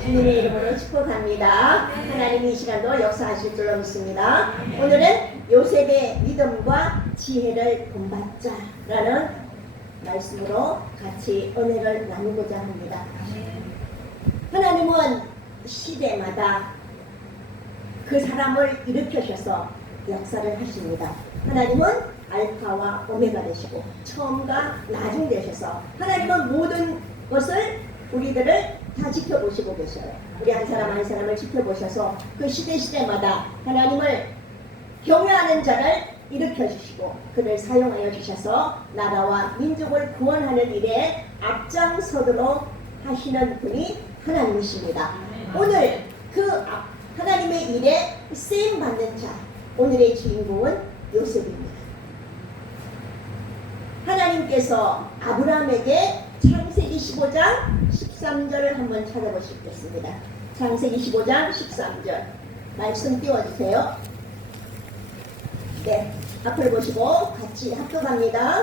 주님의 이름으로 축복합니다. 하나님이 이 시간도 역사하실 줄로 믿습니다. 오늘은 요셉의 믿음과 지혜를 본받자라는 말씀으로 같이 은혜를 나누고자 합니다. 하나님은 시대마다 그 사람을 일으켜셔서 역사를 하십니다. 하나님은 알파와 오메가 되시고 처음과 나중 되셔서 하나님은 모든 것을 우리들을 다 지켜보시고 계셔요. 우리 한 사람 한 사람을 지켜보셔서 그 시대마다 하나님을 경외하는 자를 일으켜주시고 그를 사용하여 주셔서 나라와 민족을 구원하는 일에 앞장서도록 하시는 분이 하나님이십니다. 오늘 그 하나님의 일에 쓰임받는 자, 오늘의 주인공은 요셉입니다. 하나님께서 아브라함에게 창세기 15장 13절을 한번 찾아보시겠습니다. 창세기 15장 13절 말씀 띄워주세요. 네, 앞을 보시고 같이 합독합니다.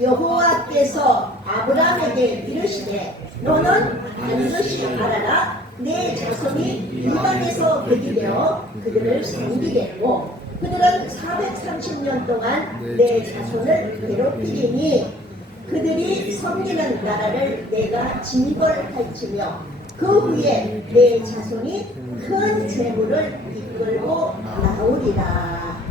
여호와께서 아브라함에게 이르시되 너는 반드시 알아라. 내 자손이 이방에서 배기되어 그들을 섬기겠고 그들은 430년 동안 내 자손을 괴롭히리니 그들이 섬기는 나라를 내가 징벌할지며 그 후에 내 자손이 큰 재물을 이끌고 나오리라.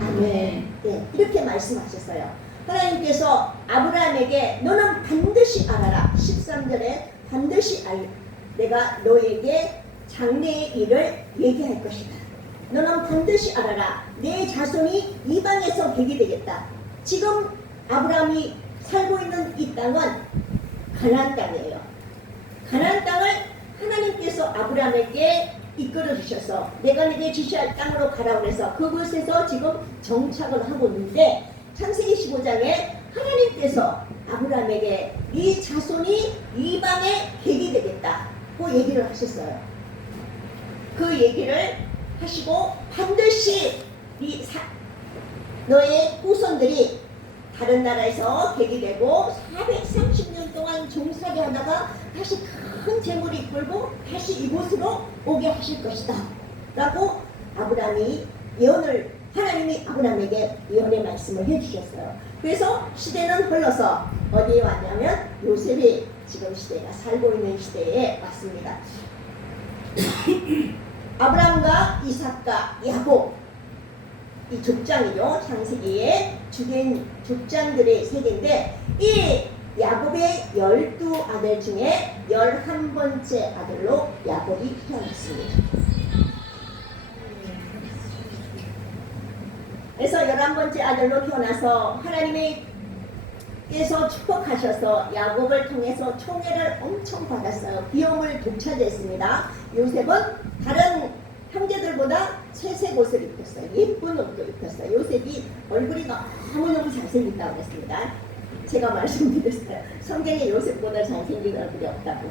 아멘. 네, 이렇게 말씀하셨어요. 하나님께서 아브라함에게 너는 반드시 알아라. 13절에 반드시 내가 너에게 장래의 일을 얘기할 것이다. 너는 반드시 알아라. 내 자손이 이방에서 백이 되겠다. 지금 아브라함이 살고 있는 이 땅은 가나안 땅이에요. 가나안 땅을 하나님께서 아브라함에게 이끌어 주셔서 내가 네게 지시할 땅으로 가라 그래서 그곳에서 지금 정착을 하고 있는데 창세기 15장에 하나님께서 아브라함에게 네 자손이 이방의 객이 되겠다고 얘기를 하셨어요. 그 얘기를 하시고 반드시 너의 후손들이 다른 나라에서 객이 되고 430년 동안 종살이 하다가 다시 큰 재물이 이끌고 다시 이곳으로 오게 하실 것이다 라고 하나님이 아브라함에게 예언의 말씀을 해주셨어요. 그래서 시대는 흘러서 어디에 왔냐면 요셉이 지금 시대가 살고 있는 시대에 왔습니다. 아브라함과 이삭과 야곱 이 족장이요. 창세기의 주된 족장들의 세계인데 이 야곱의 12아들 중에 11번째 아들로 야곱이 태어났습니다. 그래서 11번째 아들로 태어나서 하나님께서 축복하셔서 야곱을 통해서 총애를 엄청 받았어요. 비용을 독차지했습니다. 요셉은 다른 형제들보다 채색 옷을 입혔어요. 예쁜 옷도 입혔어요. 요셉이 얼굴이 너무너무 잘생겼다고 했습니다. 제가 말씀드렸어요. 성경에 요셉보다 잘생긴 얼굴이 없다고.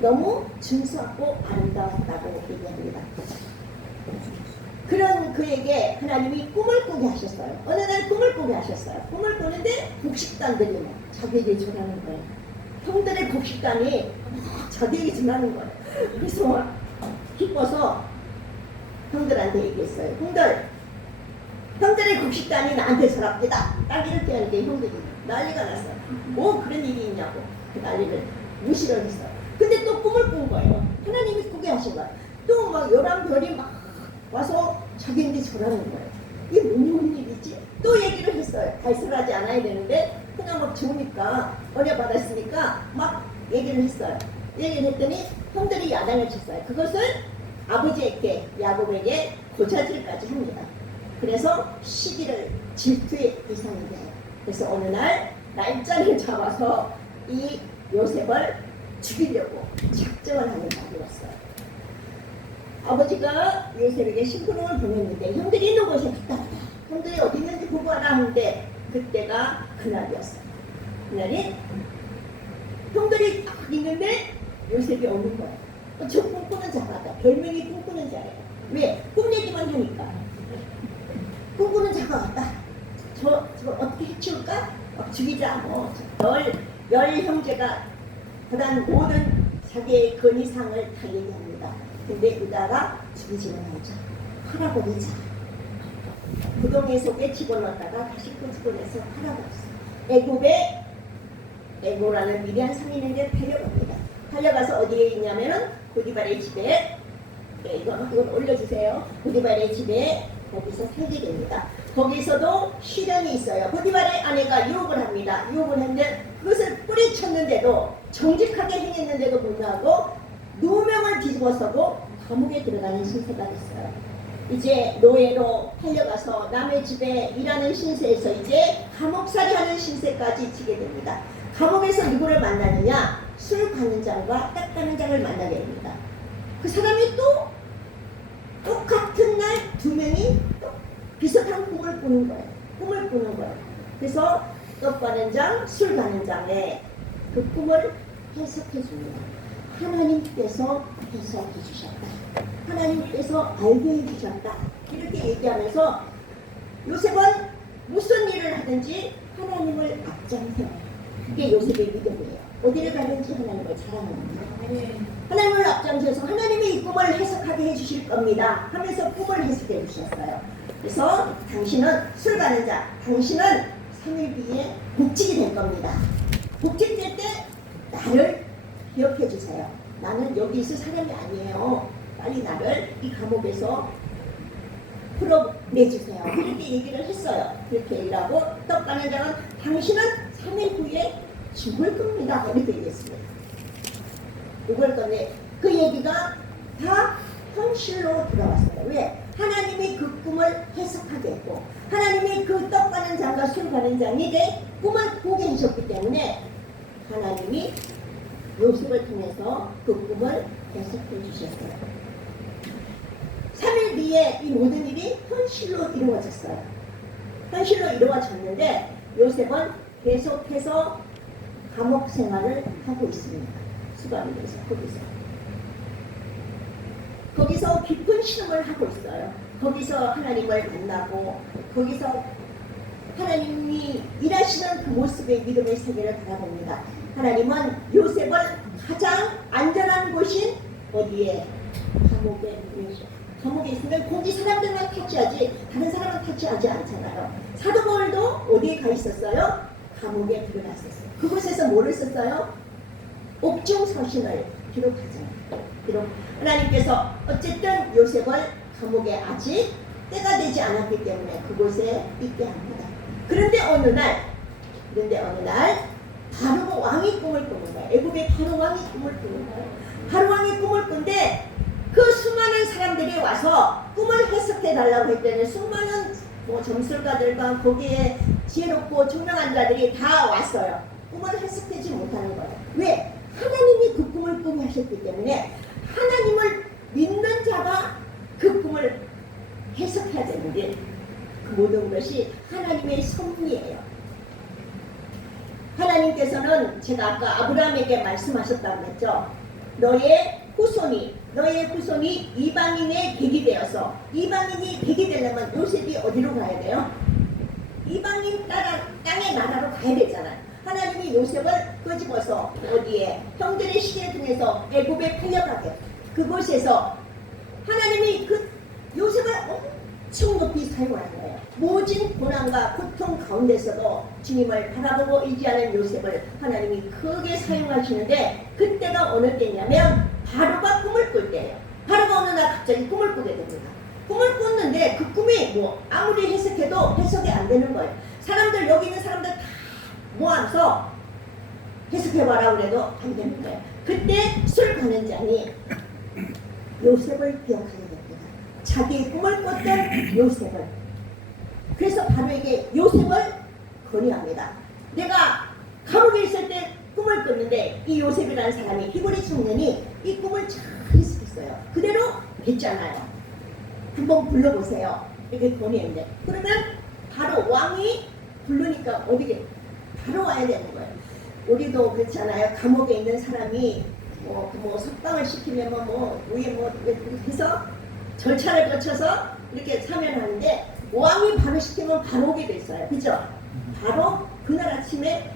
너무 준수하고 아름다웠다고 얘기합니다. 그런 그에게 하나님이 꿈을 꾸게 하셨어요. 어느 날 꿈을 꾸게 하셨어요. 꿈을 꾸는데 곡식단들이 막 자기에게 전하는 거예요. 형들의 곡식단이 막 자기에게 전하는 거예요. 그래서 막 기뻐서 형들한테 얘기했어요. 형들의 곡식단이 나한테 서랍니다. 딱 이렇게 하는데 형들이 난리가 났어요. 뭐 그런 일이 있냐고 그 난리를 무시를 했어요. 근데 또 꿈을 꾼 거예요. 하나님이 꾸게 하신 거예요. 또 막 11별이 막 와서 자기한테 절하는 거예요. 이게 무슨 일이지? 또 얘기를 했어요. 발설하지 않아야 되는데 그냥 막 좋으니까 은혜 받았으니까 막 얘기를 했어요. 얘기를 했더니 형들이 야단을 쳤어요. 그것을 아버지에게 야곱에게 고자질까지 합니다. 그래서 시기를 질투의 이상이 돼요. 그래서 어느 날 날짜를 잡아서 이 요셉을 죽이려고 작정을 하는 날이 왔어요. 아버지가 요셉에게 심부름을 보냈는데 형들이 있는 곳에 갔다 와라. 형들이 어디 있는지 보고 와라 하는데 그때가 그날이었어요. 그날이 형들이 딱 있는데 요셉이 오는 거예요. 저 꿈꾸는 자가 별명이 꿈꾸는 자예요. 왜? 꿈 얘기만 하니까. 꿈꾸는 자가 왔다. 저 어떻게 해치울까? 죽이자. 열 형제가 그다음 모든 자기의 건의상을 다 얘기합니다. 근데 유다가 죽이지는 않죠. 팔아버리자. 구덩이 속에 집어넣었다가 다시 끄집어내서 팔아버렸어요. 애굽에 에고라는 미디안 상인에게 달려갑니다. 달려가서 어디에 있냐면은 보디발의 집에, 이건 올려주세요. 보디발의 집에 거기서 살게 됩니다. 거기서도 시련이 있어요. 보디발의 아내가 유혹을 합니다. 유혹을 했는데 그것을 뿌리쳤는데도, 정직하게 행했는데도 불구하고 누명을 뒤집어서고 감옥에 들어가는 신세가 됐어요. 이제 노예로 팔려가서 남의 집에 일하는 신세에서 이제 감옥살이 하는 신세까지 지게 됩니다. 감옥에서 누구를 만나느냐? 술 가는 장과 떡 가는 장을 만나게 됩니다. 그 사람이 또 똑같은 날 두 명이 또 비슷한 꿈을 꾸는 거예요. 꿈을 꾸는 거예요. 그래서 떡 가는 장, 술 가는 장에 그 꿈을 해석해 줍니다. 하나님께서 해석해 주셨다. 하나님께서 알게 해 주셨다. 이렇게 얘기하면서 요셉은 무슨 일을 하든지 하나님을 앞장세워요. 그게 요셉의 믿음이에요. 어디를 가든지 하나님을 자랑합니다. 하나님을 앞장서서 하나님이 이 꿈을 해석하게 해주실 겁니다 하면서 꿈을 해석해 주셨어요. 그래서 당신은 술 가는 자, 당신은 3일 뒤에 복직이 될 겁니다. 복직될 때 나를 기억해 주세요. 나는 여기 있을 사람이 아니에요. 빨리 나를 이 감옥에서 풀어내주세요. 이렇게 얘기를 했어요. 그렇게 얘기하고 떡 가는 자는 당신은 3일 후에 죽을 겁니다. 이렇게 얘기했습니다. 죽을 건데 그 얘기가 다 현실로 들어왔어요. 왜? 하나님이 그 꿈을 해석하게 했고 하나님이 그 떡 가는 장과 술 가는 장에게 꿈을 보게 해주셨기 때문에 하나님이 요셉을 통해서 그 꿈을 해석해 주셨어요. 3일 뒤에 이 모든 일이 현실로 이루어졌어요. 현실로 이루어졌는데 요셉은 계속해서 감옥 생활을 하고 있습니다. 수감이 돼서 거기서 깊은 신음을 하고 있어요. 거기서 하나님을 만나고 거기서 하나님이 일하시는 그 모습의 믿음의 세계를 바라봅니다. 하나님은 요셉을 가장 안전한 곳인 어디에? 감옥에 있으면 거기 사람들만 터치하지 다른 사람은 터치하지 않잖아요. 사도 바울도 어디에 가 있었어요? 감옥에 들어갔었어요. 그곳에서 뭐를 썼어요? 옥중 서신을 기록하잖아요. 하나님께서 어쨌든 요셉을 감옥에 아직 때가 되지 않았기 때문에 그곳에 있게 합니다. 그런데 어느 날 바로 왕이 꿈을 꾸는 거예요. 애굽의 바로 왕이 꿈을 꾸는 거예요. 바로 왕이 꿈을 꾼데 그 수많은 사람들이 와서 꿈을 해석해 달라고 했더니 수많은 점술가들과 거기에 지혜롭고 총명한 자들이 다 왔어요. 꿈을 해석하지 못하는 거예요. 왜? 하나님이 그 꿈을 꾸게 하셨기 때문에 하나님을 믿는 자가 그 꿈을 해석해야 되는데 그 모든 것이 하나님의 섭리예요. 하나님께서는 제가 아까 아브라함에게 말씀하셨다고 했죠. 너의 후손이 이방인의 객이 되어서 이방인이 객이 되려면 요셉이 어디로 가야 돼요? 이방인 땅의 나라로 가야 되잖아요. 하나님이 요셉을 끄집어서 어디에 형들의 시계 중에서 애굽에 팔려가게 그곳에서 하나님이 그 요셉을 엄청 높이 사용하는 거예요. 모진 고난과 고통 가운데서도 주님을 바라보고 의지하는 요셉을 하나님이 크게 사용하시는데 그때가 어느 때냐면 바로가 꿈을 꿀 때예요. 바로가 어느 날 갑자기 꿈을 꾸게 됩니다. 꿈을 꿨는데 그 꿈이 아무리 해석해도 해석이 안 되는 거예요. 사람들 여기 있는 사람들 다 모아서 해석해봐라 그래도 안 되는 거예요. 그때 술 가는 자니 요셉을 기억하게 됩니다. 자기의 꿈을 꿨던 요셉을. 그래서 바로에게 요셉을 건의합니다. 내가 감옥에 있을 때 꿈을 꿨는데 이 요셉이라는 사람이 히브리 청년이 이 꿈을 잘 해석했어요. 그대로 됐잖아요. 한번 불러보세요. 이렇게 건의했는데 그러면 바로 왕이 부르니까 어디게 바로 와야 되는 거예요. 우리도 그렇잖아요. 감옥에 있는 사람이 석방을 시키면 위에 해서 절차를 거쳐서 이렇게 사면하는데 왕이 바로 시키면 바로 오게 돼 있어요. 그죠? 바로 그날 아침에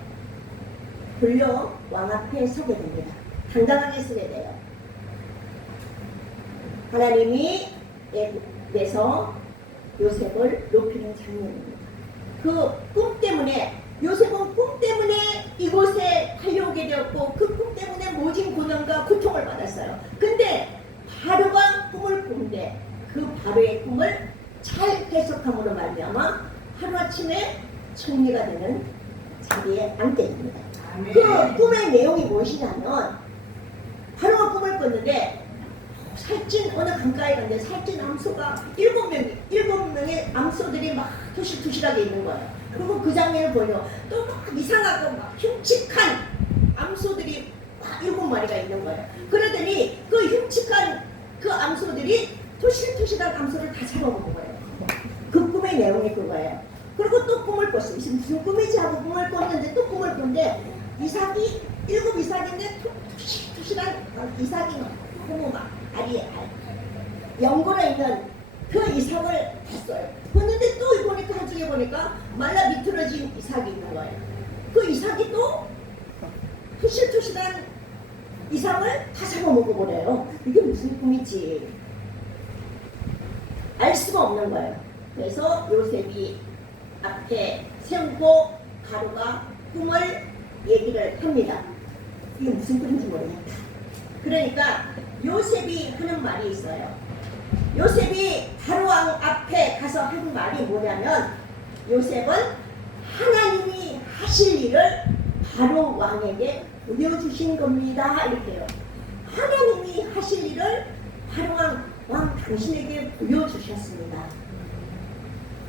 불려 왕 앞에 서게 됩니다. 당당하게 쓰게 돼요. 하나님이 애굽에서 요셉을 높이는 장면입니다. 그 꿈 때문에 요셉은 꿈 때문에 이곳에 달려오게 되었고 그 꿈 때문에 모진 고난과 고통을 받았어요. 근데 바로가 꿈을 꾸는데 그 바로의 꿈을 잘 해석함으로 말미암아 하루아침에 총리가 되는 자리에 앉게 됩니다. 그 꿈의 내용이 무엇이냐면 바로가 꿈을 꿨는데 살찐 어느 강가에 갔는데 살찐 암소가 7명의 암소들이 막 토실토실하게 있는 거예요. 그리고 그 장면을 보면 또 막 이상하고 막 흉측한 암소들이 막 7마리가 있는 거예요. 그러더니 그 흉측한 그 암소들이 토실토실한 암소를 다 잡아먹은 거예요. 그 꿈의 내용이 그거예요. 그리고 또 꿈을 꿨어요. 무슨 꿈이지 하고 꿈을 꿨는데 또 꿈을 꿨는데 이삭이 7 이삭인데 토실토실한 이삭이 너무 막 알이 연골에 있는 그 이삭을 봤어요. 봤는데 또 보니까 한쪽에 보니까 말라 비틀어진 이삭이 있는 거예요. 그 이삭이 또 토실토실한 이삭을 다 잡아먹어버려요. 이게 무슨 꿈이지? 알 수가 없는 거예요. 그래서 요셉이 앞에 세우고 바로가 꿈을 얘기를 합니다. 이게 무슨 꿈인지 모르겠다. 그러니까 요셉이 하는 말이 있어요. 요셉이 바로왕 앞에 가서 하는 말이 뭐냐면 요셉은 하나님이 하실 일을 바로왕에게 보여주신 겁니다. 이렇게요. 하나님이 하실 일을 바로왕 당신에게 보여주셨습니다.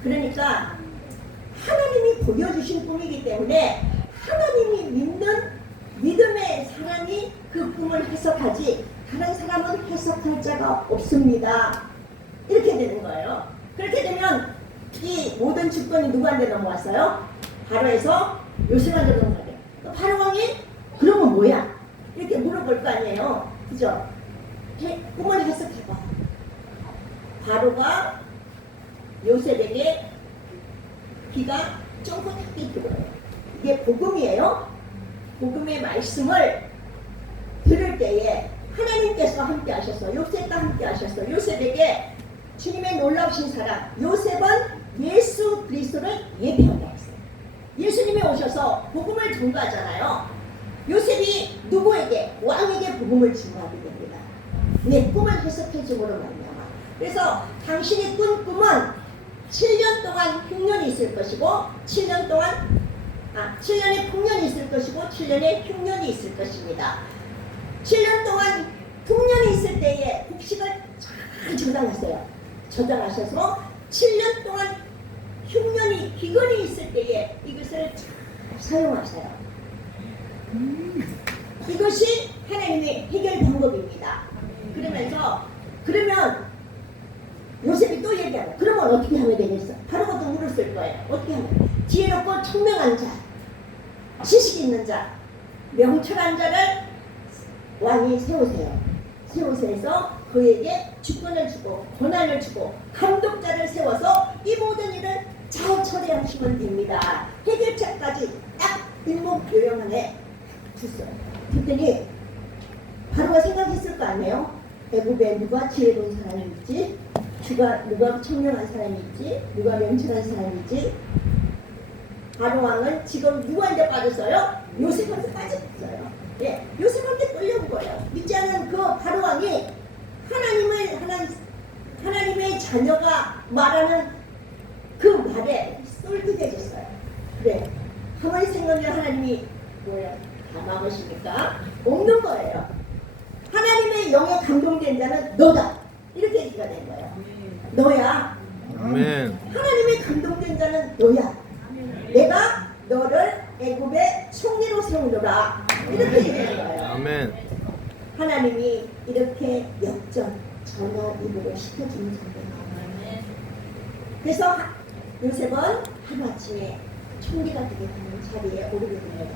그러니까 하나님이 보여주신 꿈이기 때문에 하나님이 믿는 믿음의 사람이 그 꿈을 해석하지 다른 사람은 해석할 자가 없습니다. 이렇게 되는 거예요. 그렇게 되면 이 모든 주권이 누구한테 넘어왔어요? 바로에서 요셉한테 넘어가요. 바로왕이 그러면 뭐야? 이렇게 물어볼 거 아니에요. 그죠? 꿈을 해석해봐. 바로가 요셉에게 귀가 쫑긋하게 들어요. 이게 복음이에요. 복음의 말씀을 들을 때에 하나님께서 함께 하셔서 요셉과 함께 하셔서 요셉에게 주님의 놀라우신 사랑 요셉은 예수 그리스도를 예비한다 했어요. 예수님이 오셔서 복음을 전가하잖아요. 요셉이 누구에게? 왕에게 복음을 전가하게 됩니다. 내 꿈을 해석해 줌으로 말미암아. 그래서 당신이 꾼 꿈은 7년 동안 흉년이 있을 것이고 7년의 풍년이 있을 것이고 7년의 흉년이 있을 것입니다. 7년 동안 풍년이 있을 때에 곡식을 잘 저장하세요. 저장하셔서 7년 동안 흉년이 기근이 있을 때에 이것을 잘 사용하세요. 이것이 하나님의 해결 방법입니다. 그러면 요셉이 또 얘기하고 그러면 어떻게 하면 되겠어? 바로가 또 물었을 거예요. 어떻게 하면? 지혜롭고 총명한 자, 지식 있는 자, 명철한 자를 왕이 세우세요. 세우세서 그에게 주권을 주고 권한을 주고 감독자를 세워서 이 모든 일을 잘 처리하시면 됩니다. 해결책까지 딱 일목요연하게 줬어요. 그랬더니 바로가 생각했을 거 아니에요? 애굽에 누가 지혜로운 사람이 있지? 누가 청명한 사람이 있지? 누가 명철한 사람이 있지? 바로왕은 지금 누구한테 빠졌어요? 요셉한테 빠졌어요. 예, 요셉한테 끌려온 거예요. 믿지 않는 그 바로왕이 하나님의 자녀가 말하는 그 말에 쏠깃해졌어요. 그래, 가만히 생각하면 하나님이 뭐야? 다 막으십니까? 없는 거예요. 하나님의 영에 감동된 자는 너다. 이렇게 얘기가 된 거예요. 너야. 아멘. 하나님의 감동된 자는 너야. 내가 너를 애굽의 총리로 세우노라. 이렇게 얘기한 거예요. 아멘. 하나님이 이렇게 역전 전화위복을 시켜주는 자예요. 그래서 요셉은 하루아침에 총리가 되게 되는 자리에 오르게 됩니다.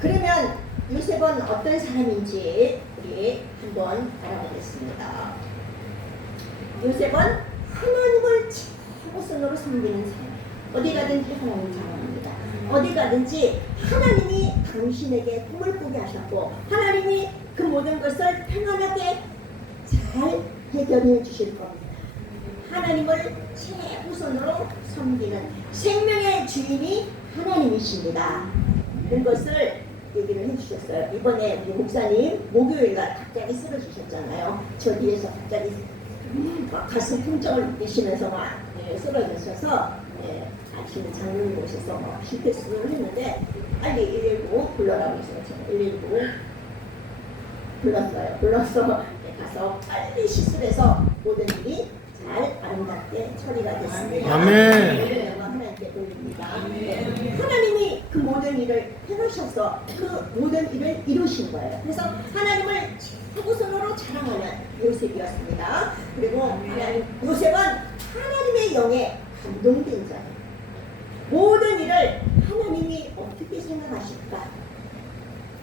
그러면 요셉은 어떤 사람인지 우리 한번 알아보겠습니다. 요셉은 하나님을 최우선으로 섬기는 사람. 어디 가든지 하나님을 사랑합니다. 어디 가든지 하나님이 당신에게 꿈을 꾸게 하셨고 하나님이 그 모든 것을 평안하게 잘 해결해 주실 겁니다. 하나님을 최우선으로 섬기는 생명의 주인이 하나님이십니다. 그런 것을 얘기를 해주셨어요. 이번에 우리 목사님 목요일날 갑자기 쓰러지셨잖아요. 저 뒤에서 갑자기 막 가슴 통증을 느끼시면서 막 쓰러지셔서 아침에 장로님 오셔서 막 실패수를 했는데 빨리 119 불러라고 해서 제가 119 불렀어요. 불러서 가서 빨리 시술해서 모든 일이 잘 아름답게 처리가 됐습니다. 아멘. 하나님께 돌립니다. 하나님이 그 모든 일을 해놓으셔서 그 모든 일을 이루신 거예요. 그래서 하나님을 최우선으로 자랑하는 요셉이었습니다. 그리고 요셉은 하나님의 영에 감동된 자예요. 모든 일을 하나님이 어떻게 생각하실까?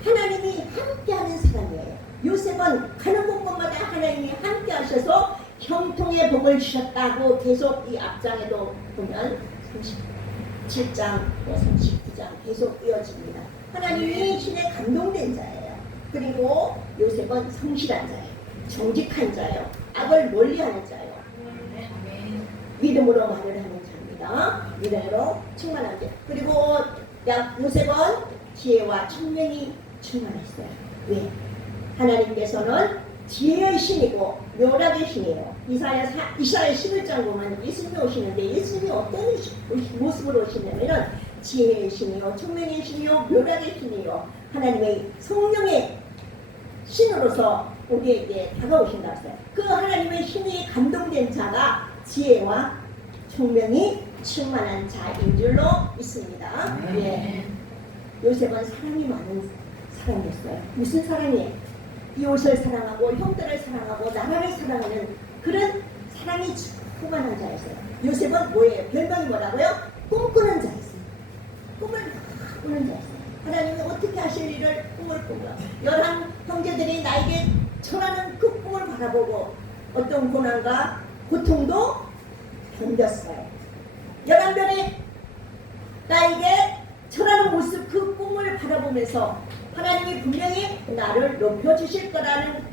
하나님이 함께하는 사람이에요. 요셉은 가는 곳곳마다 하나님이 함께 하셔서 형통의 복을 주셨다고 계속 이 앞장에도 보면 37장, 39장 계속 이어집니다. 하나님이 신에 감동된 자예요. 그리고 요셉은 성실한 자예요. 정직한 자예요. 악을 멀리하는 자예요. 믿음으로 말을 하는 자입니다. 믿음으로 충만한 자. 그리고 요셉은 지혜와 총명이 충만했어요. 왜? 하나님께서는 지혜의 신이고 묘락의 신이에요. 이사야 11장 보면 예수님이 오시는데 예수님이 어떤 모습으로 오시냐면 지혜의 신이요, 총명의 신이요, 묘락의 신이요, 하나님의 성령의 신으로서 우리에게 다가오신다고 했어요. 그 하나님의 신이 감동된 자가 지혜와 총명이 충만한 자인 줄로 믿습니다. 예. 요셉은 사랑이 많은 사람이었어요. 무슨 사랑이에요? 이웃을 사랑하고 형들을 사랑하고 나라를 사랑하는 그런 사랑이 충만한 자였어요. 요셉은 뭐예요? 별명이 뭐라고요? 꿈꾸는 자였어요. 꿈을 꾸는 자였어요. 하나님이 어떻게 하실 일을 꿈을 꾸고 11 형제들이 나에게 절하는 그 꿈을 바라보고 어떤 고난과 고통도 견뎠어요. 11별이 나에게 절하는 모습 그 꿈을 바라보면서 하나님이 분명히 나를 높여주실 거라는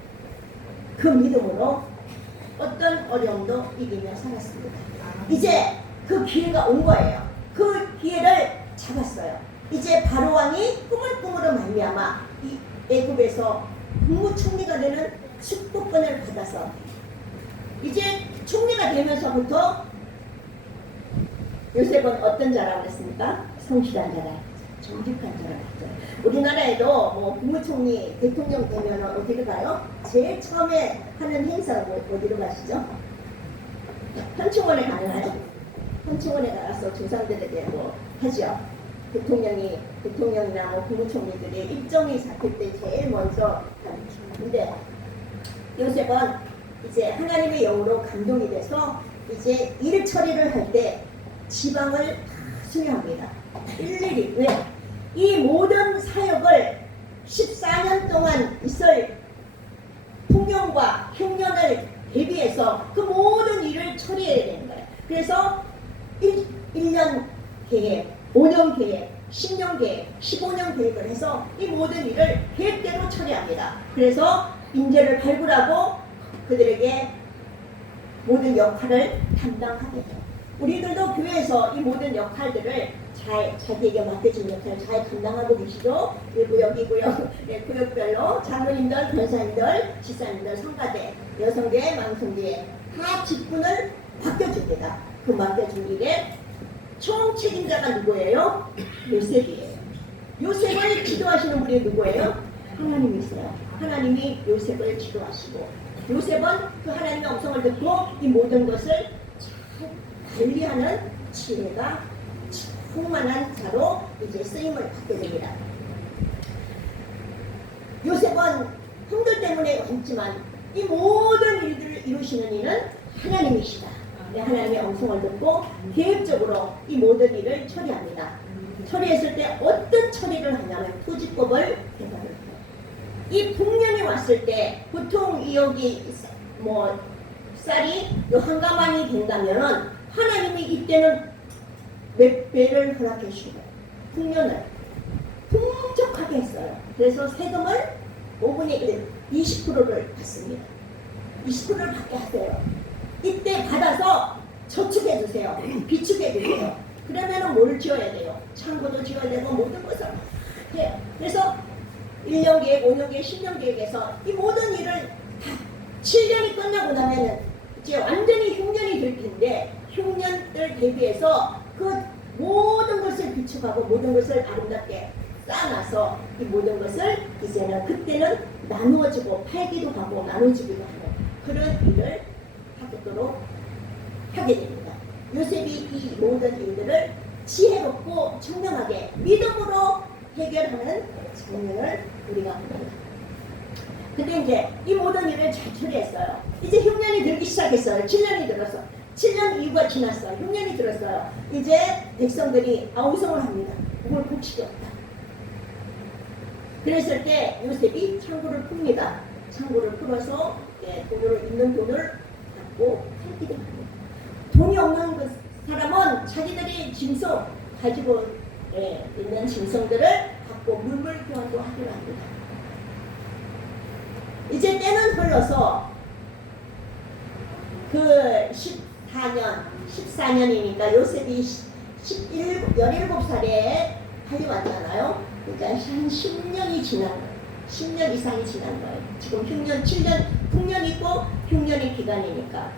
그 믿음으로 어떤 어려움도 이기며 살았습니다. 이제 그 기회가 온 거예요. 그 기회를 잡았어요. 이제 바로왕이 꿈을 꿈으로 말미암아 이 애굽에서 국무총리가 되는 축복권을 받아서 이제 총리가 되면서부터 요셉은 어떤 자라고 했습니까? 성실한 자라, 정직한 자라고 했죠. 우리나라에도 뭐 국무총리, 대통령 되면 어디로 가요? 제일 처음에 하는 행사가 어디로 가시죠? 현충원에 가나요? 현충원에 가서 조상들에게 뭐 하죠. 대통령이나 뭐 국무총리들이 일정이 잡힐 때 제일 먼저 가는. 근데 요셉은 이제 하나님의 영으로 감동이 돼서 이제 일 처리를 할 때 지방을 다 수여합니다. 일일이. 왜? 이 모든 사역을 14년 동안 있을 풍년과 흉년을 대비해서 그 모든 일을 처리해야 되는 거예요. 그래서 1년 계획, 5년 계획, 10년 계획, 15년 계획을 해서 이 모든 일을 계획대로 처리합니다. 그래서 인재를 발굴하고 그들에게 모든 역할을 담당하게 돼요. 우리들도 교회에서 이 모든 역할들을 자기에게 맡겨진 역할을 잘 감당하고 계시죠? 1구역, 2구역, 네, 구역별로 장로님들, 변사님들, 지사님들, 성가대, 여성계, 망성계 다 직분을 맡겨줍니다. 그 맡겨준 일에 총 책임자가 누구예요? 요셉이에요. 요셉을 지도하시는 분이 누구예요? 하나님이세요. 하나님이 요셉을 지도하시고 요셉은 그 하나님의 음성을 듣고 이 모든 것을 잘 관리하는 지혜가 충만한 자로 이제 쓰임을 받게 됩니다. 요셉은 형들 때문에 없지만 이 모든 일들을 이루시는 이는 하나님이시다. 하나님의 음성을 듣고 계획적으로 이 모든 일을 처리합니다. 처리했을 때 어떤 처리를 하냐면 토지법을 개발을 해요. 이 풍년이 왔을 때 보통 여기 뭐 쌀이 한 가마니 된다면 하나님이 이때는 몇 배를 허락해 주시고 풍년을 풍족하게 받게 했어요. 그래서 세금을 5분의 1, 20%를 받습니다. 20%를 받게 하세요. 이때 받아서 저축해 주세요. 비축해 주세요. 그러면은 뭘 지어야 돼요? 창고도 지어야 되고 모든 것을 해요. 그래서 1년 계획, 5년 계획, 10년 계획에서 이 모든 일을 다 7년이 끝나고 나면은 이제 완전히 흉년이 될 텐데 흉년들 대비해서 그 모든 것을 비축하고 모든 것을 아름답게 쌓아놔서 이 모든 것을 이제는 그때는 나누어지고 팔기도 하고 나눠주기도 하는 그런 일을 하도록 하게 됩니다. 요셉이 이 모든 일들을 지혜롭고 청명하게 믿음으로 해결하는 장면을 우리가 봅니다. 근데 이제 이 모든 일을 잘 처리했어요. 이제 흉년이 들기 시작했어요. 7년이 들어서 7년 이후가 지났어요. 흉년이 들었어요. 이제 백성들이 아우성을 합니다. 뭘 곡식이 없다. 그랬을 때 요셉이 창고를 풉니다. 창고를 풀어서 돈으로 있는 돈을 갖고 살기도 합니다. 돈이 없는 그 사람은 자기들이 짐승 가지고 있는 짐승들을 갖고 물물 교환도 하기로 합니다. 이제 때는 흘러서 그 14년이니까 요셉이 17살에 달려왔잖아요. 그러니까 한 10년이 지난 거예요. 10년 이상이 지난 거예요. 지금 흉년 7년, 흉년이 있고 흉년이 기간이니까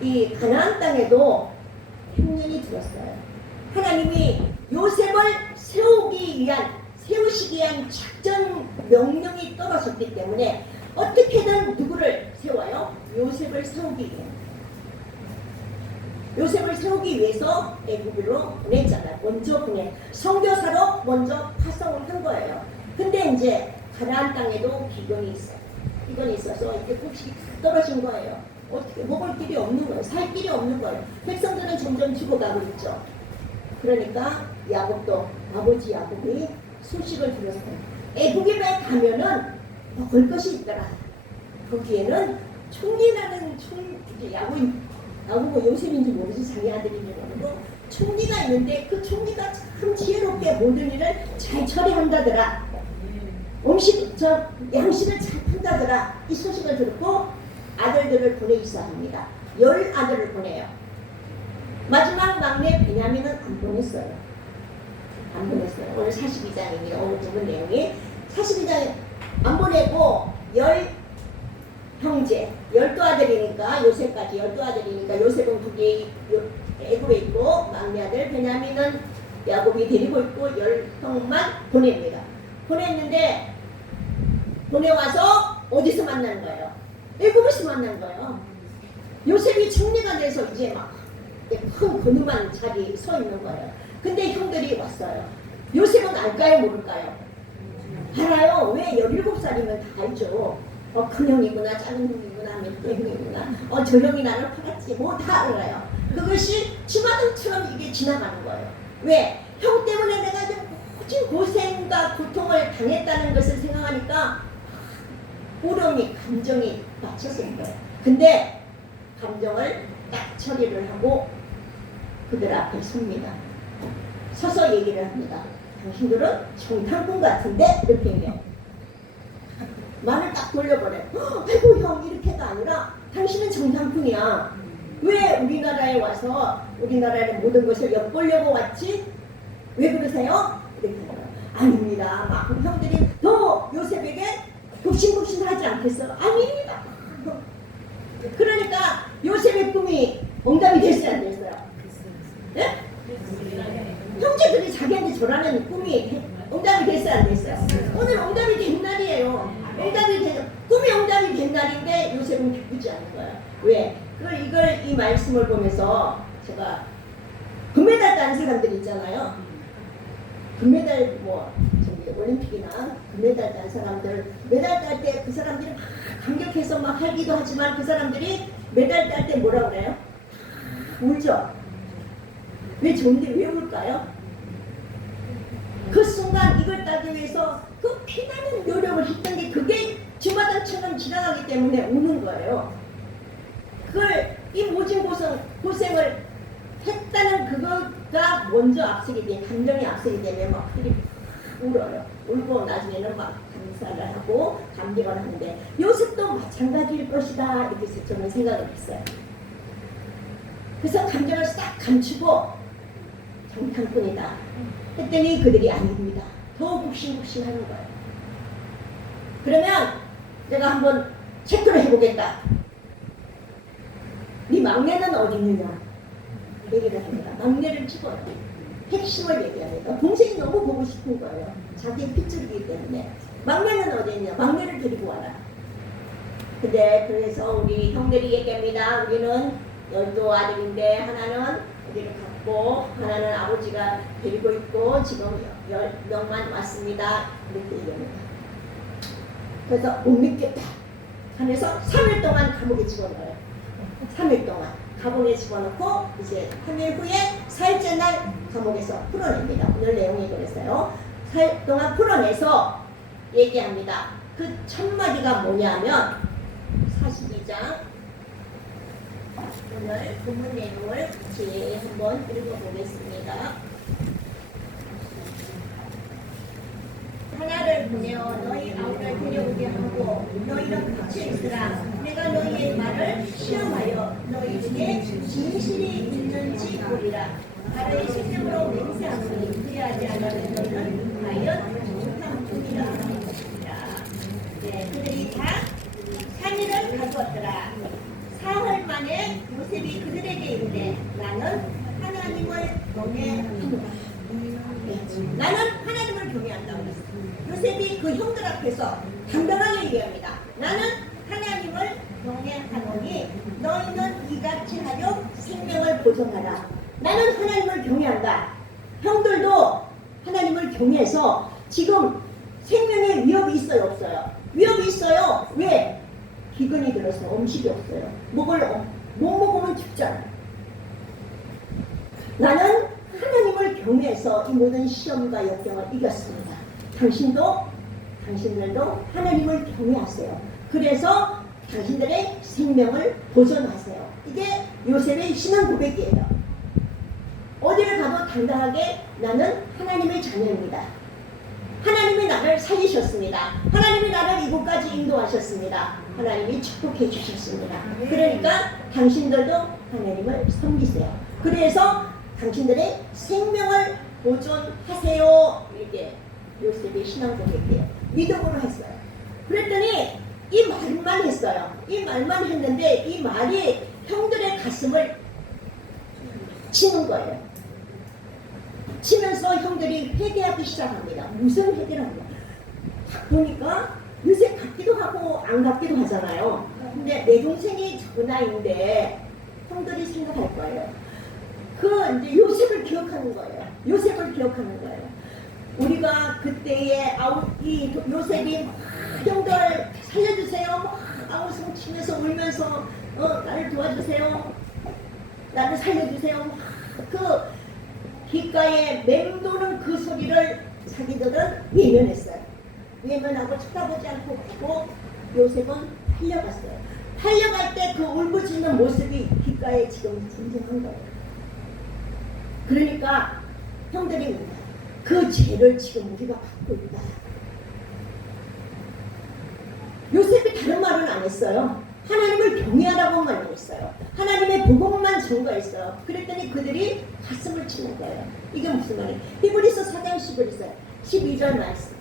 이 가나안 땅에도 흉년이 들었어요. 하나님이 요셉을 세우시기 위한 작전 명령이 떨어졌기 때문에 어떻게든 누구를 세워요? 요셉을 세우기 위해. 요셉을 세우기 위해서 애굽으로 보냈잖아요. 먼저 선교사로 먼저 파송을 한 거예요. 근데 이제 가나안 땅에도 기근이 있어요. 기근이 있어서 이제 곡식이 다 떨어진 거예요. 어떻게 먹을 길이 없는 거예요. 살 길이 없는 거예요. 백성들은 점점 죽어가고 있죠. 그러니까 야곱도 아버지 야곱이 소식을 들었어요. 애굽에 가면은 먹을 것이 있더라. 거기에는 총리라는 야곱은 요셉인지 모르지 자기 아들인지 모르고 총리가 있는데 그 총리가 참 지혜롭게 모든 일을 잘 처리한다더라. 양식을 잘 판다더라. 이 소식을 듣고 아들들을 보내기서 합니다. 10아들을 보내요. 마지막 막내 베냐민은 안 보냈어요. 오늘 42장입니다. 오늘 부분 내용이 42장에 안 보내고 10형제 12아들이니까 요셉까지 12아들이니까 요셉은 거기 애굽에 있고 막내 아들 베냐민은 야곱이 데리고 있고 10형만 보냅니다. 보냈는데 보내와서 어디서 만나는 거예요? 애굽에서 만난 거예요. 요셉이 총리가 돼서 이제 막 큰 근엄한 자리에 서 있는 거예요. 근데 형들이 왔어요. 요셉은 알까요? 모를까요? 알아요. 왜 17살이면 다 알죠. 큰 형이구나, 작은 형이구나, 몇 형이구나, 저 형이 나를 팔았지, 뭐 다 알아요. 그것이 치마등처럼 이게 지나가는 거예요. 왜? 형 때문에 내가 모진 고생과 고통을 당했다는 것을 생각하니까 우렁이, 감정이 맞췄을 거예요. 근데 감정을 딱 처리를 하고 그들 앞에 섭니다. 서서 얘기를 합니다. 당신들은 정탐꾼 같은데? 이렇게 얘기해요. 말을 딱 돌려버려요. 아이고 형 이렇게가 아니라 당신은 정탐꾼이야. 왜 우리나라에 와서 우리나라의 모든 것을 엿보려고 왔지? 왜 그러세요? 이렇게 해요. 아닙니다. 막 형들이 너 요셉에게 굽신굽신하지 않겠어? 아닙니다. 그러니까 요셉의 꿈이 응답이 됐어요, 안 됐어요? 네? 형제들이 자기한테 저라는 꿈이 응답이 됐어요, 안 됐어요? 오늘 응답이 된 날이에요. 꿈이 응답이 된 날인데 요셉은 기쁘지 않은 거예요. 왜? 이 말씀을 보면서 제가 금메달 따는 사람들 있잖아요. 금메달 올림픽이나 금메달 딴 사람들 메달 딸 때 그 사람들이 막 감격해서 막 하기도 하지만 그 사람들이 메달 딸 때 뭐라 그래요? 울죠. 왜 좋은데 왜 울까요? 그 순간 이걸 따기 위해서 그 피나는 노력을 했던 게 그게 주마등처럼 지나가기 때문에 우는 거예요. 이 모진 고생을 했다는 그거가 먼저 앞서게 되면 감정이 앞서게 되면 막 그들이 울어요. 울고 나중에는 막 감사를 하고 감격을 하는데 요셉도 마찬가지일 것이다 이렇게 저는 생각을 했어요. 그래서 감정을 싹 감추고 정탐꾼이다 했더니 그들이 아닙니다. 더 굽신굽신하는 거예요. 그러면 내가 한번 체크를 해보겠다. 네 막내는 어디 있느냐 얘기를 합니다. 막내를 찍어요. 핵심을 얘기합니다. 동생이 너무 보고 싶은 거예요. 자기의 핏줄이기 때문에. 막내는 어디 있냐? 막내를 데리고 와라. 근데 그래서 우리 형들이 얘기합니다. 우리는 12아들인데 하나는 어디를 갔고 하나는 아버지가 데리고 있고 지금 10명만 왔습니다. 이렇게 얘기합니다. 그래서 못 믿겠다. 하면서 3일 동안 감옥에 집어넣어요. 3일 동안 감옥에 집어넣고 이제 3일 후에 4일째 날 감옥에서 풀어냅니다. 오늘 내용이 그랬어요. 4일 동안 풀어내서 얘기합니다. 그 첫 마디가 뭐냐면 42장 오늘 본문 내용을 같이 한번 읽어보겠습니다. 하나를 보내어 너희 아우를 데려오게 하고 너희는 갇혀 있으라. 내가 너희의 말을 시험하여 너희 중에 진실이 있는지 보리라. 바로의 시스템으로 맹세하노니 그리하지 않으면 너희는 과연 정탐꾼이라. 네, 그들이 다 3일을 가져왔더라. 사흘 만에 요셉이 그들에게 이르되 나는 하나님을 경외한다. 나는 하나님을 경외한다고 했어요. 요셉이 그 형들 앞에서 당당하게 얘기합니다. 나는 하나님을 경외하노니 너희는 이같이 하여 생명을 보존하라. 나는 하나님을 경외한다. 형들도 하나님을 경외해서 지금 생명에 위협이 있어요, 없어요? 위협이 있어요. 왜? 기근이 들어서 음식이 없어요. 못 먹으면 죽잖아요. 나는 하나님을 경외해서 이 모든 시험과 역경을 이겼습니다. 당신들도 하나님을 경외하세요. 그래서 당신들의 생명을 보존하세요. 이게 요셉의 신앙 고백이에요. 어디를 가도 당당하게 나는 하나님의 자녀입니다. 하나님이 나를 살리셨습니다. 하나님이 나를 이곳까지 인도하셨습니다. 하나님이 축복해 주셨습니다. 그러니까 당신들도 하나님을 섬기세요. 그래서 당신들의 생명을 보존하세요. 이렇게 요셉의 신앙 고백이에요. 믿음으로 했어요. 그랬더니 이 말만 했어요. 이 말만 했는데 이 말이 형들의 가슴을 치는 거예요. 치면서 형들이 회개하기 시작합니다. 무슨 회개를 합니까? 보니까 요새 같기도 하고 안 같기도 하잖아요. 근데 내 동생이 저 나이인데 형들이 생각할 거예요. 이제 요셉을 기억하는 거예요. 요셉을 기억하는 거예요. 우리가 그때에 이 요셉이 형들 살려주세요. 아우성 치면서 울면서 나를 도와주세요. 나를 살려주세요. 그 귓가에 맴도는 그 소리를 자기들은 외면했어요. 외면하고 쳐다보지 않고 가고 요셉은 달려갔어요. 달려갈 때 그 울부짖는 모습이 귓가에 지금 존재한 거예요. 그러니까 형들이 그 죄를 지금 우리가 받고 있다. 요셉이 다른 말은 안 했어요. 하나님을 경외하라고만 했어요. 하나님의 복음만 증거했어요. 그랬더니 그들이 가슴을 치는 거예요. 이게 무슨 말이에요? 히브리서 4장 12절 말씀.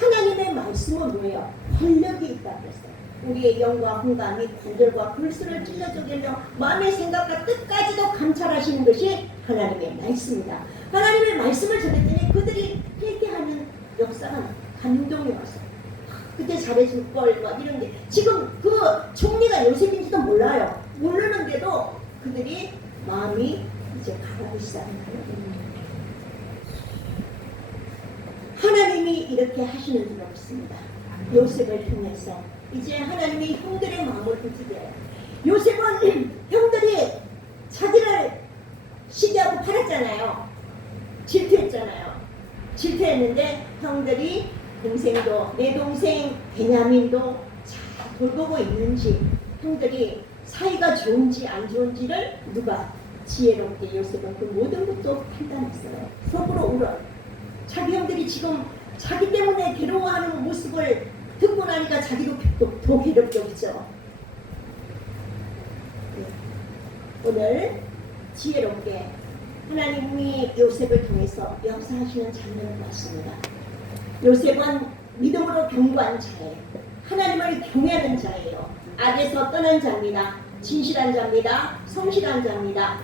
하나님의 말씀은 뭐예요? 권력이 있다고 했어요. 우리의 영과 hun감이 관절과 불수를 찔러주겠며 마음의 생각과 뜻까지도 감찰하시는 것이 하나님의 말씀이다. 하나님의 말씀을 전했더니 그들이 회개하는 역사가 감동이 왔어요. 그때 잘해줄 걸 막 이런 게 지금 그 총리가 요셉인지도 몰라요. 모르는데도 그들이 마음이 이제 가라고 시작한 거예요. 하나님이 이렇게 하시는 줄 없습니다. 요셉을 통해서 이제 하나님이 형들의 마음을 움직여요. 요셉은 형들이 자기를 시기하고 팔았잖아요. 질투했잖아요. 질투했는데 형들이 동생도 내 동생 베냐민도 잘 돌보고 있는지 형들이 사이가 좋은지 안 좋은지를 누가 지혜롭게 요셉은 그 모든 것도 판단했어요. 속으로 울어요. 자기 형들이 지금 자기 때문에 괴로워하는 모습을 듣고 나니까 자기도 더 괴롭죠. 그죠? 오늘 지혜롭게 하나님이 요셉을 통해서 역사하시는 장면을 봤습니다. 요셉은 믿음으로 견고한 자예요. 하나님을 경외하는 자예요. 악에서 떠난 자입니다. 진실한 자입니다. 성실한 자입니다.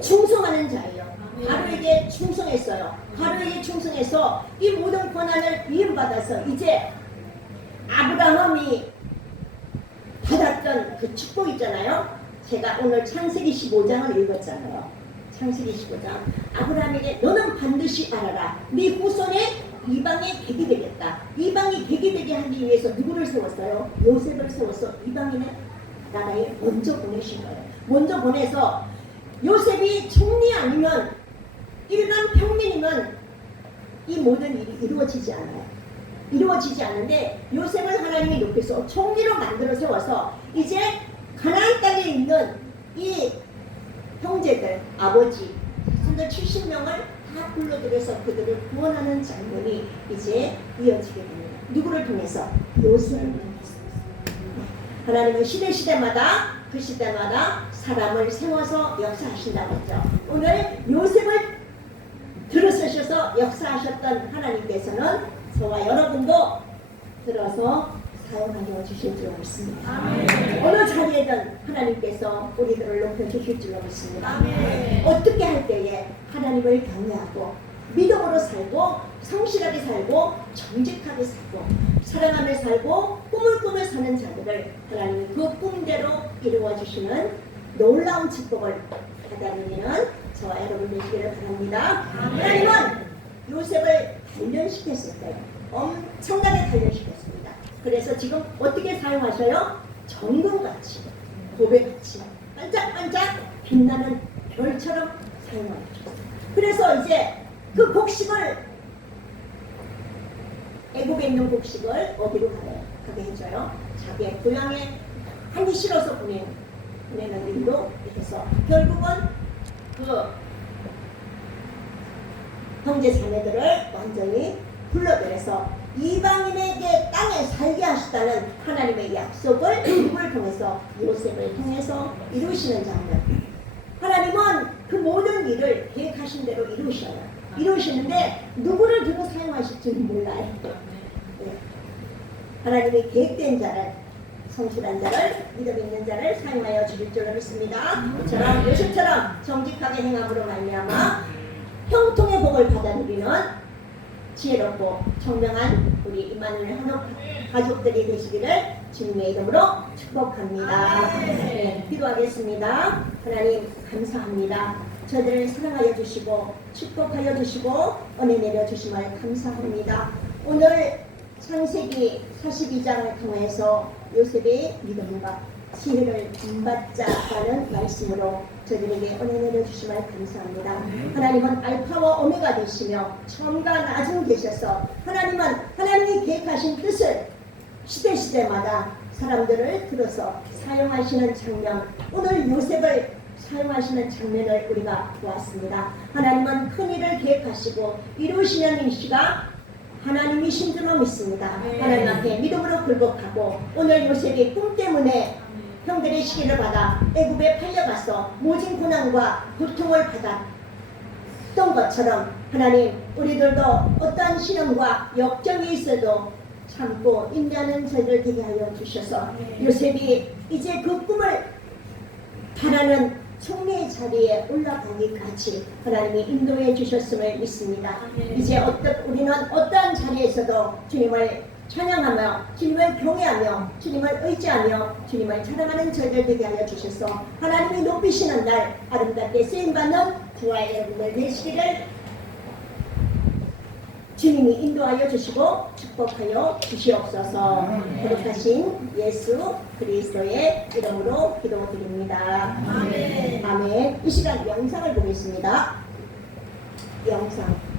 충성하는 자예요. 바로에게 충성했어요. 바로에게 충성해서 이 모든 권한을 위임받아서 이제 아브라함이 받았던 그 축복 있잖아요. 제가 오늘 창세기 15장을 읽었잖아요. 창세기 15장. 아브라함에게 너는 반드시 알아라. 네 후손에 이방의 객이 되겠다. 이방이 객이 되게 하기 위해서 누구를 세웠어요? 요셉을 세워서 이방인의 나라에 먼저 보내신 거예요. 먼저 보내서 요셉이 총리 아니면 일반 평민이면 이 모든 일이 이루어지지 않아요. 이루어지지 않는데 요셉을 하나님이 높여서 총리로 만들어 세워서 이제 가나안 땅에 있는 이 형제들, 아버지, 자손들 70명을 다 불러들여서 그들을 구원하는 장면이 이제 이어지게 됩니다. 누구를 통해서? 요셉을 통해서. 하나님은 시대마다 그 시대마다 사람을 세워서 역사하신다고 했죠. 오늘 요셉을 들어서셔서 역사하셨던 하나님께서는 저와 여러분도 들어서 사용하여 주실 줄 믿습니다. 아멘. 어느 자리에든 하나님께서 우리들을 높여주실 줄 믿습니다. 아멘. 어떻게 할 때에 하나님을 경외하고 믿음으로 살고 성실하게 살고 정직하게 살고 사랑하며 살고 꿈을 사는 자들을 하나님이 그 꿈대로 이루어 주시는 놀라운 축복을 받아들이는 저와 여러분 되시기를 바랍니다. 아멘. 하나님은 요셉을 단련시켰을 거예요. 엄청나게 단련시켰습니다. 그래서 지금 어떻게 사용하셔요? 정금같이, 고백같이 반짝반짝 빛나는 별처럼 사용하여 주셨어요. 그래서 이제 그 곡식을 애굽에 있는 곡식을 어디로 가게 해줘요? 자기의 고향에 하기 싫어서 보내는 일도 해서 결국은 그 형제 자매들을 완전히 불러들여서 이방인에게 땅에 살게 하시다는 하나님의 약속을 누구를 통해서? 요셉을 통해서 이루시는 장면. 하나님은 그 모든 일을 계획하신 대로 이루시는데 누구를 두고 사용하실지는 몰라요. 네. 하나님이 계획된 자를, 성실한 자를, 믿음 있는 자를 사용하여 주실 줄로 믿습니다. 저처럼 요셉처럼 정직하게 행함으로 말미암아 형통의 복을 받아 누리는 지혜롭고 청명한 우리 임마누엘 한옥 가족들이 되시기를 주님의 이름으로 축복합니다. 네, 기도하겠습니다. 하나님 감사합니다. 저희들을 사랑하여 주시고 축복하여 주시고 은혜 내려 주심을 감사합니다. 오늘 창세기 42장을 통해서 요셉의 믿음과 지혜를 본받자라는 말씀으로 저들에게 은혜 내려주심을 감사합니다. 하나님은 알파와 오메가 되시며 처음과 나중 계셔서 하나님이 계획하신 뜻을 시대마다 사람들을 들어서 사용하시는 장면, 오늘 요셉을 사용하시는 장면을 우리가 보았습니다. 하나님은 큰 일을 계획하시고 이루시는 일시가 하나님이신 줄로 믿습니다. 하나님 앞에 믿음으로 굴복하고 오늘 요셉이 꿈 때문에 형들의 시기를 받아 애굽에 팔려가서 모진 고난과 고통을 받았던 것처럼 하나님 우리들도 어떠한 시련과 역정이 있어도 참고 인내하는 저희를 되게 하여 주셔서 요셉이 이제 그 꿈을 바라는 총리의 자리에 올라가기까지 하나님이 인도해 주셨음을 믿습니다. 이제 우리는 어떠한 자리에서도 주님을 찬양하며 주님을 경외하며 주님을 의지하며 주님을 사랑하는 저희들 되게 하여 주셔서 하나님이 높이시는 날 아름답게 쓰임받는 저와 여러분들 되시기를 주님이 인도하여 주시고 축복하여 주시옵소서. 거룩하신 예수 그리스도의 이름으로 기도드립니다. 아멘. 아멘. 이 시간 영상을 보겠습니다. 영상.